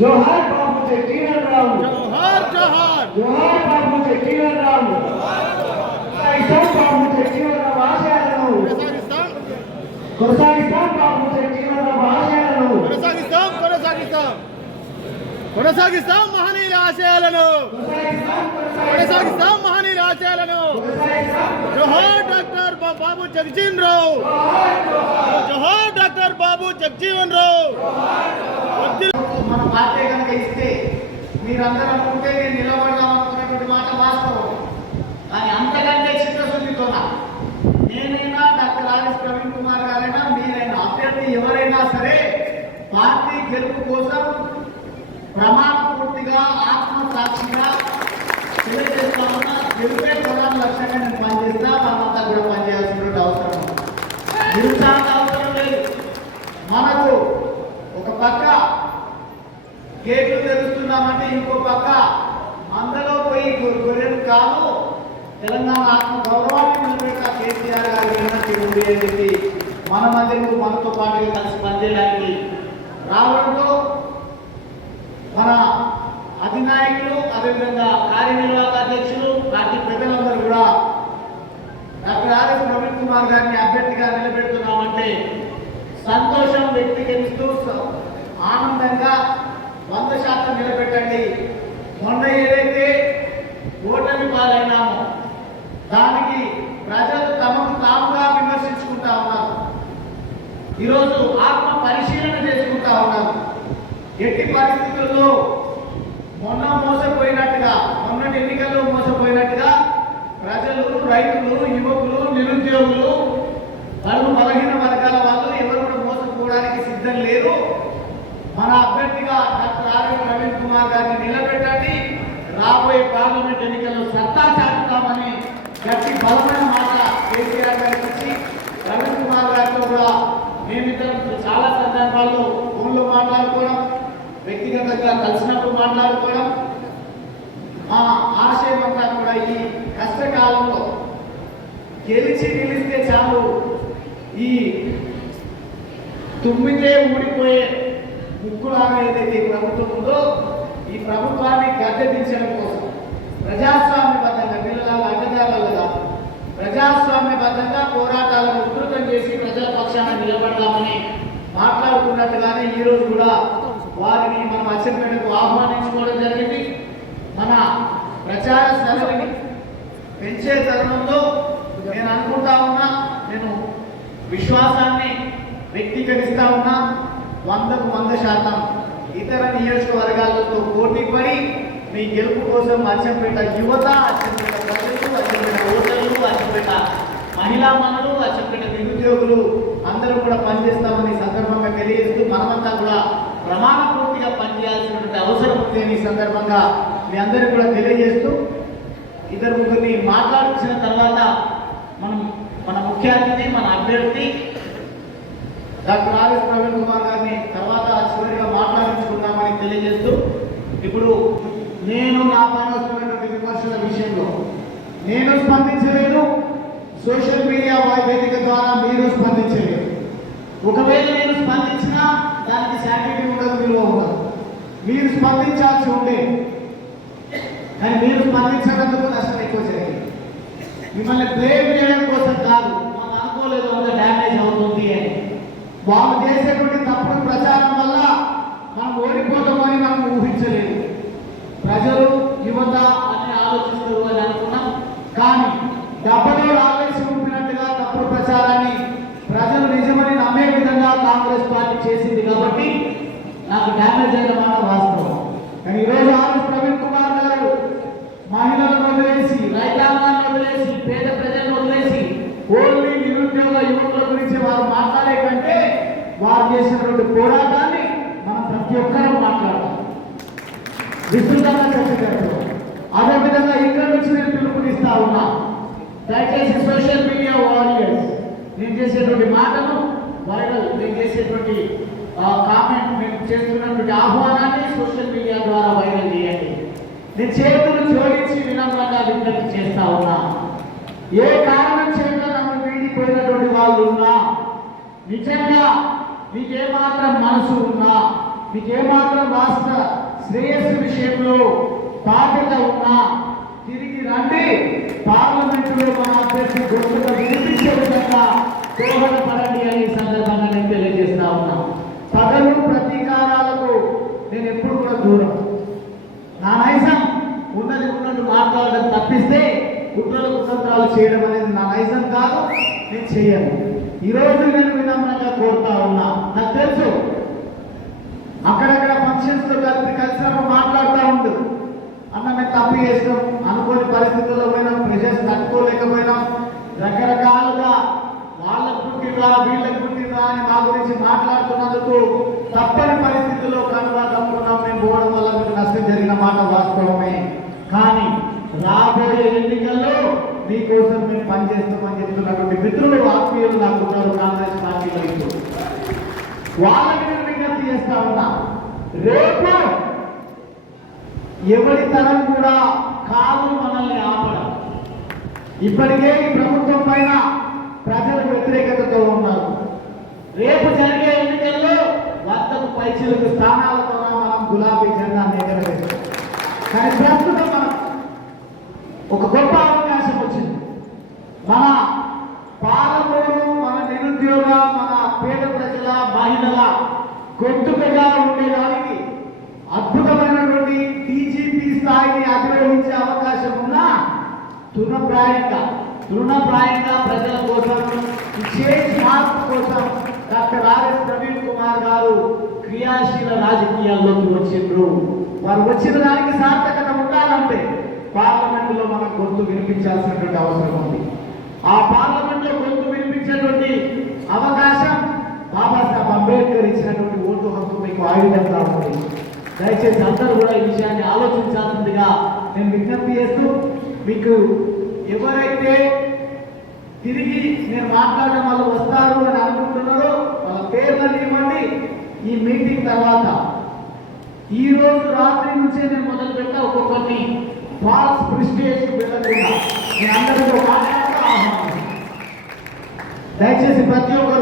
जोहार बाबू जगजीवन राम, जोहार जोहार जोहार बाबू जगजीवन राम, बाबू जगजीवन राम आशयाలను కొనసాగిస్తాం బాబు జగजीवन राम ఆశయాలను కొనసాగిస్తాం మహనీయుల ఆశయాలను జోహార్ డాక్టర్ బాబు జగజీవన్ రావు, జోహార్ డాక్టర్ బాబు జగజీవన్ రావు. మన పార్టీ కనుక ఇస్తే మీరందరూ అనుకుంటే నేను నిలబడదాం అనుకునేటువంటి మాట వాస్తవం. కానీ అంతకంటే చిత్తశుద్ధితోనా నేనైనా డాక్టర్ ఆర్ఎస్ ప్రవీణ్ కుమార్ గారైనా మీరైనా అభ్యర్థి ఎవరైనా సరే పార్టీ గెలుపు కోసం ప్రమాణ పూర్తిగా ఆత్మసాక్షిగా తెలియజేస్తామన్నా గెలుపే ప్రధాన లక్ష్యంగా నేను పనిచేస్తా. మనమంతా కూడా పనిచేయాల్సినటువంటి అవసరం నిరుత్సాహం అవసరం లేదు. మనకు ఒక పక్క గేట్లు తెలుస్తున్నామంటే ఇంకో పక్క మందలో పోయి గొర్రెలు కాదు తెలంగాణ ఆత్మ గౌరవాన్ని నిలబెట్ట కేసీఆర్ గారి వినతి ఉంది అని చెప్పి మనమందరూ మనతో పాటుగా కలిసి పనిచేయడానికి రావడంతో మన అధినాయకులు అదేవిధంగా కార్యనిర్వాహక అధ్యక్షులు పార్టీ పెద్దలందరూ కూడా డాక్టర్ ఆర్ఎస్ ప్రవీణ్ కుమార్ గారిని అభ్యర్థిగా నిలబెడుతున్నామంటే సంతోషం వ్యక్తీకరిస్తూ ఆనందంగా 100% నిలబెట్టండి. మొన్న ఏదైతే ఓటమి పాలైనామో దానికి ప్రజలు తమకు తాముగా విమర్శించుకుంటా ఉన్నారు. ఈరోజు ఆత్మ పరిశీలన చేసుకుంటా ఉన్నారు. ఎట్టి పరిస్థితుల్లో మొన్నటి ఎన్నికల్లో మోసపోయినట్టుగా ప్రజలు, రైతులు, యువకులు, నిరుద్యోగులు, బలహీన వర్గాల వాళ్ళు ఎవరు కూడా మోసపోవడానికి సిద్ధం లేరు. మన అభ్యర్థిగా డాక్టర్ ఆర్ఎస్ ప్రవీణ్ కుమార్ గారిని నిలబెట్టండి. రాబోయే పార్లమెంట్ ఎన్నికల్లో సత్తా చాటుతామని గట్టి బలమైన మాట కేసీఆర్ గారికి ఇచ్చి ప్రవీణ్ కుమార్ గారితో కూడా మేమిద్దరం చాలా సందర్భాల్లో ఫోన్లో మాట్లాడుకోవడం, వ్యక్తిగతంగా కలిసినప్పుడు మాట్లాడుకోవడం, మా ఆశయం అంతా కూడా ఈ కష్టకాలంలో నిలిస్తే చాలు, ఈ తుమ్మితే ఊడిపోయే ముక్కులాగా ఏదైతే ప్రభుత్వం ఉందో ఈ ప్రభుత్వాన్ని గద్దెదించడం కోసం ప్రజాస్వామ్యబద్ధంగా పిల్లల అడ్డదారులుగా ప్రజాస్వామ్యబద్ధంగా పోరాటాలను ఉధృతం చేసి ప్రజల పక్షాన నిలబడదామని మాట్లాడుకున్నట్టుగానే ఈరోజు కూడా వారిని మనం అచ్చంపేటకు ఆహ్వానించుకోవడం జరిగింది. మన ప్రచార సరళిని పెంచే తరుణంలో నేను అనుకుంటా ఉన్నా, నేను విశ్వాసాన్ని వ్యక్తీకరిస్తా ఉన్నా, 100% ఇతర నియోజకవర్గాలతో పోటీ పడి మీ గెలుపు కోసం అచ్చంపేట యువత, అచ్చంపేట ప్రజలు, అచ్చంపేట ఓటర్లు, అచ్చంపేట మహిళా మనులు, అచ్చంపేట నిరుద్యోగులు అందరూ కూడా పనిచేస్తామని సందర్భంగా తెలియజేస్తూ మనమంతా కూడా ప్రమాణ పూర్తిగా పనిచేయాల్సినటువంటి అవసరం ఉంది అని సందర్భంగా మీ అందరికీ కూడా తెలియజేస్తూ ఇద్దరు ముగ్గురిని మాట్లాడించిన తర్వాత మన ముఖ్య అతిథి, మన అభ్యర్థి డాక్టర్ ఆర్ఎస్ ప్రవీణ్ కుమార్ గారిని తర్వాత చివరిగా మాట్లాడించుకుందామని తెలియజేస్తూ ఇప్పుడు నేను నా పైన వస్తున్నటువంటి విమర్శల విషయంలో నేను స్పందించలేదు, సోషల్ మీడియా వేదిక ద్వారా మీరు స్పందించలేదు. ఒకవేళ నేను స్పందించినా దానికి శాటిటీ ఉండదు, విలువ ఉండదు. మీరు స్పందించాల్సి ఉండే, కానీ మీరు స్పందించినందుకు నష్టం ఎక్కువ జరిగింది. మిమ్మల్ని బ్లేమ్ చేయడం కోసం కాదు, మనం అనుకోలేదు అంత డ్యామేజ్ అవుతుంది అని. వాళ్ళు చేసేటువంటి తప్పుడు ప్రచారం వల్ల మనం ఓడిపోతామని మనం ఊహించలేదు. ప్రజలు, యువత అని ఆలోచిస్తారు అని అనుకున్నాం. కానీ డబ్బులో ఆవేశం ఉంపినట్టుగా తప్పుడు ప్రచారాన్ని ప్రజలు నిజమని నమ్మే విధంగా కాంగ్రెస్ పార్టీ చేసింది కాబట్టి నాకు డ్యామేజ్ అయిన మాట వాస్తవం. కానీ ఈరోజు ఆర్ఎస్ ప్రవీణ్ కుమార్ గారు మహిళలను వదిలేసి, రైతాంగాన్ని వదిలేసి, పేద ప్రజలను వదిలేసి ఓన్లీ నిరుద్యోగ యువకుల గురించి వారు మాట్లాడే కంటే వారు చేసినటువంటి పోరాటాన్ని మనం ప్రతి ఒక్కరూ మాట్లాడాలి, విస్తృతంగా చర్చించారు. అదేవిధంగా ఇక్కడ నుంచి నేను పిలుపునిస్తా ఉన్నా, దయచేసి సోషల్ మీడియా వారియర్స్ నేను చేసేటువంటి మాటను వైరల్, నేను చేసేటువంటి కామెంట్, నేను చేస్తున్నటువంటి ఆహ్వానాన్ని సోషల్ మీడియా ద్వారా వైరల్ చేయండి. నేను చేతులు జోడించి వినమ్రంగా విజ్ఞప్తి చేస్తా ఉన్నా, ఏ కారణం చేత నన్ను వీడిపోయినటువంటి వాళ్ళు ఉన్నా, నిజంగా మీకేమాత్రం మనసు ఉన్నా మీకు ఏమాత్రం రాష్ట్ర శ్రేయస్సు విషయంలో బాధ్యత ఉన్నా తిరిగి రండి. పార్లమెంటులో మన అభ్యర్థి గొంతుగా వినిపించే విధంగా దోహదపడండి అని ఈ సందర్భంగా నేను తెలియజేస్తా ఉన్నా. పగలు ప్రతీకారాలకు నేను ఎప్పుడు కూడా దూరం. నా నైజం ఉన్నట్టు మాట్లాడడం తప్పిస్తే కుట్రలు కుతంత్రాలు చేయడం అనేది నా నైజం కాదు, నేను చేయను. ఈరోజు నేను వినమ్రంగా కోరుతా ఉన్నా. నాకు తెలుసు అక్కడక్కడ ఫంక్షన్స్తో కలిసినప్పుడు మాట్లాడుతూ ఉంటుంది. అన్న మేము తప్పు చేస్తాం, అనుకోని పరిస్థితుల్లో పోయినాం, ప్రెషర్స్ తట్టుకోలేకపోయినాం, రకరకాలుగా వాళ్ళకు పుట్టిరా వీళ్ళకి పుట్టిరా అని మా గురించి మాట్లాడుతున్నందుకు తప్పని పరిస్థితుల్లో కనుక తప్పుకున్నాం. మేము పోవడం వల్ల మీకు నష్టం జరిగిన మాట వాస్తవమే. కానీ రాబోయే ఎన్నికల్లో మీకోసం మేము పనిచేస్తామని చెప్తున్నటువంటి మిత్రులు ఆత్మీయులు నాకు ఉన్నారు కాంగ్రెస్ పార్టీలో. వాళ్ళకి నేను విజ్ఞప్తి చేస్తా ఉన్నా, రేపు ఎవరి తరం కూడా కాదు మనల్ని ఆపడం. ఇప్పటికే ఈ ప్రభుత్వం పైన ప్రజలు వ్యతిరేకతతో ఉన్నారు. రేపు జరిగే ఎన్నికల్లో 100కు పైచిలకు స్థానాలతో మనం గులాబీ జెండా ఎగరవేస్తాం. కానీ ప్రస్తుతం మనం ఒక గొప్ప అవకాశం వచ్చింది. మన పాలమూరు, మన నిరుద్యోగ, మన పేద ప్రజల, మహిళల గొంతుకగా ఉండేదానికి అద్భుతమైనటువంటి డీజీపీ స్థాయిని అధిరోహించే అవకాశం ఉన్నా తృణప్రాయంగా ప్రజల కోసం, చేంజ్ మార్పు కోసం డాక్టర్ ఆర్ఎస్ ప్రవీణ్ కుమార్ గారు క్రియాశీల రాజకీయాల్లోకి వచ్చిండ్రు. వారు వచ్చిన దానికి సార్థకత ఉండాలంటే పార్లమెంటులో మనం గొంతు వినిపించాల్సినటువంటి అవసరం ఉంది. ఆ పార్లమెంట్లో గొంతు వినిపించేటువంటి అవకాశం బాబాసాహెబ్ అంబేద్కర్ ఇచ్చినటువంటి ఓటు హక్కు మీకు ఆయుధంగా ఉంది. దయచేసి అందరూ కూడా ఈ విషయాన్ని ఆలోచించాల్సిందిగా నేను విజ్ఞప్తి చేస్తూ, మీకు ఎవరైతే తిరిగి నేను మాట్లాడడం వాళ్ళు వస్తారు అని అనుకుంటున్నారో వాళ్ళ పేర్లను ఇవ్వండి. ఈ మీటింగ్ తర్వాత ఈ రోజు రాత్రి నుంచే నేను మొదలు పెట్టా ఒక్కొక్కరిని ఫాల్స్ ప్రిస్టేజ్ వెళ్ళకుండా నేను అందరితో మాట్లాడుతూ దయచేసి ప్రతి ఒక్కరు